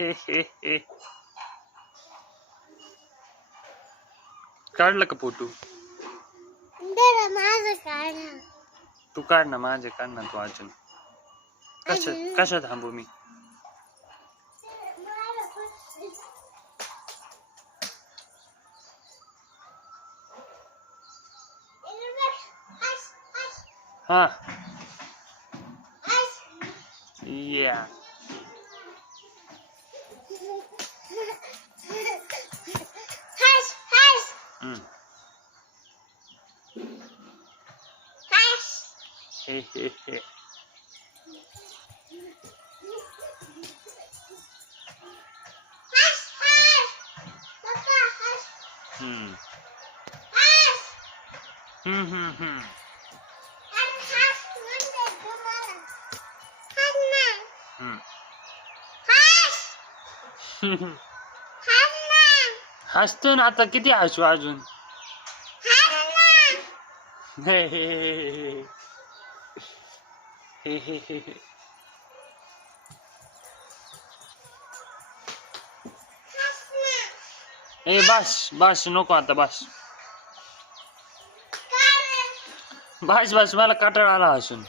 हे हे हे काढला का फोटो? तू काढ ना, माझे काढ ना तू अजून. कशा थांबू मी? हा या हे हे हे हम्म हम्म हसतो ना आता, किती हसू अजून? हे हे हे हे हे हे. ए बस बस, नको आता, बस बस बस, मला कंटाळा आला हसून.